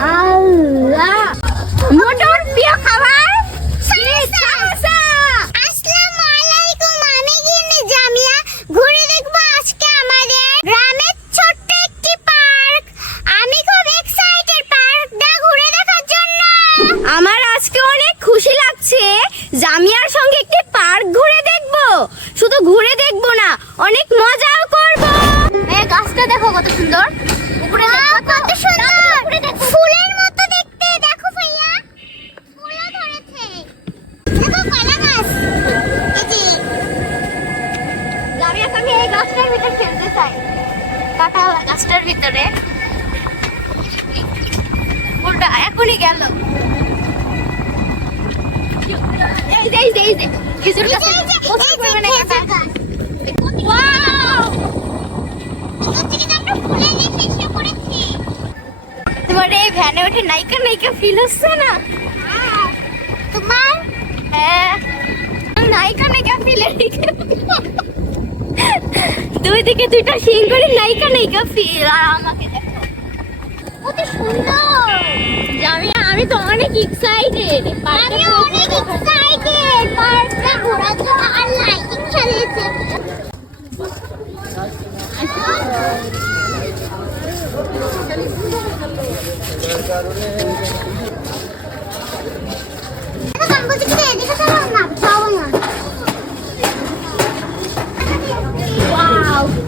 আল্লাহ। মোটর প্রিয় খাবার? সালসা জামিয়া। ঘুরে দেখব আজকে আমাদের গ্রামের ছোট্ট একটি পার্ক। আমি খুব এক্সাইটেড পার্কটা ঘুরে দেখার জন্য। আমার আজকে অনেক খুশি লাগছে। জামিয়ার সঙ্গে একটি পার্ক ঘুরে দেখব। শুধু ঘুরে দেখব না অনেক মজাও করব। এই দেখো কত গাছটার ভিতরে খেলতে চাই। কাটা গাছটার ভিতরে। ওটা এখনই গেল। এই যে এই যে খেজুর গাছে প্রচুর পরিমাণে কাঁটা। তোমার এই ভ্যানে ওঠে নাইকা নাইকা ফিল হচ্ছে না? তোমার? হ্যাঁ। নাইকা নাইকা ফিল দুই দিকে দুইটা সিং করে নাইকা নাইকা ফিল আর আমাকে দেখো। কত সুন্দর! আমি আমি তো অনেক এক্সাইটেড আমি অনেক এক্সাইটেড পার্কটা ঘোরার জন্য আর লাইটিং চালিয়েছে। ওয়াও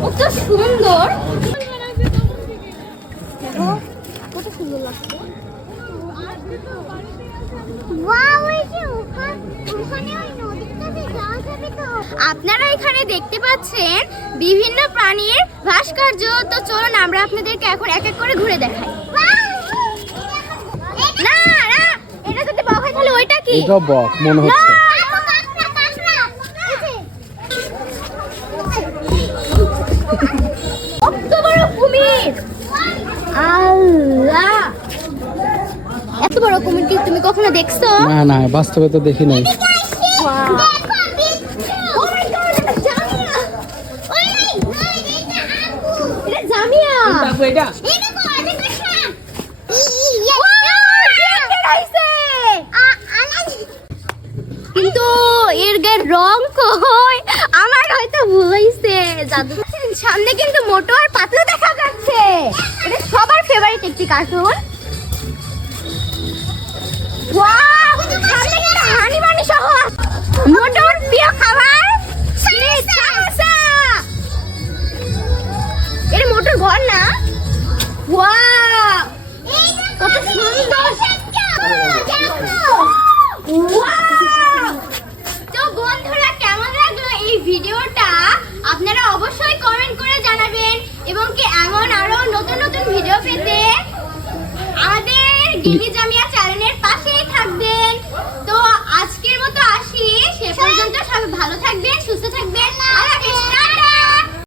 কত সুন্দর। কত সুন্দর লাগছে। আপনারা এখানে দেখতে পাচ্ছেন বিভিন্ন প্রাণীর ভাস্কর্য। তো চলুন আমরা আপনাদেরকে এখন এক এক করে ঘুরে দেখাই। না না এটা যদি বক হয় তাহলে ওইটা কি? এটা বক মনে হচ্ছে। কখনো দেখছ? না না বাস্তবে তো দেখি নাই! কিন্তু এর গায়ের রং কই? আমার হয়তো ভুল হইছে জাদু। সামনে কিন্তু মোটো আর পাতলা দেখা যাচ্ছে। এটা সবার ফেভারিট একটি কার্টুন মোটোর প্রিয় খাবার এটা মোটর ঘর না তো বন্ধুরা কেমন লাগল এই ভিডিওটা আপনারা অবশ্যই কমেন্ট করে জানাবেন এবং কি এমন আরও নতুন নতুন ভিডিও পেতে আমাদের ডিবি জামিয়া ভালো থাকবেন সুস্থ থাকবেন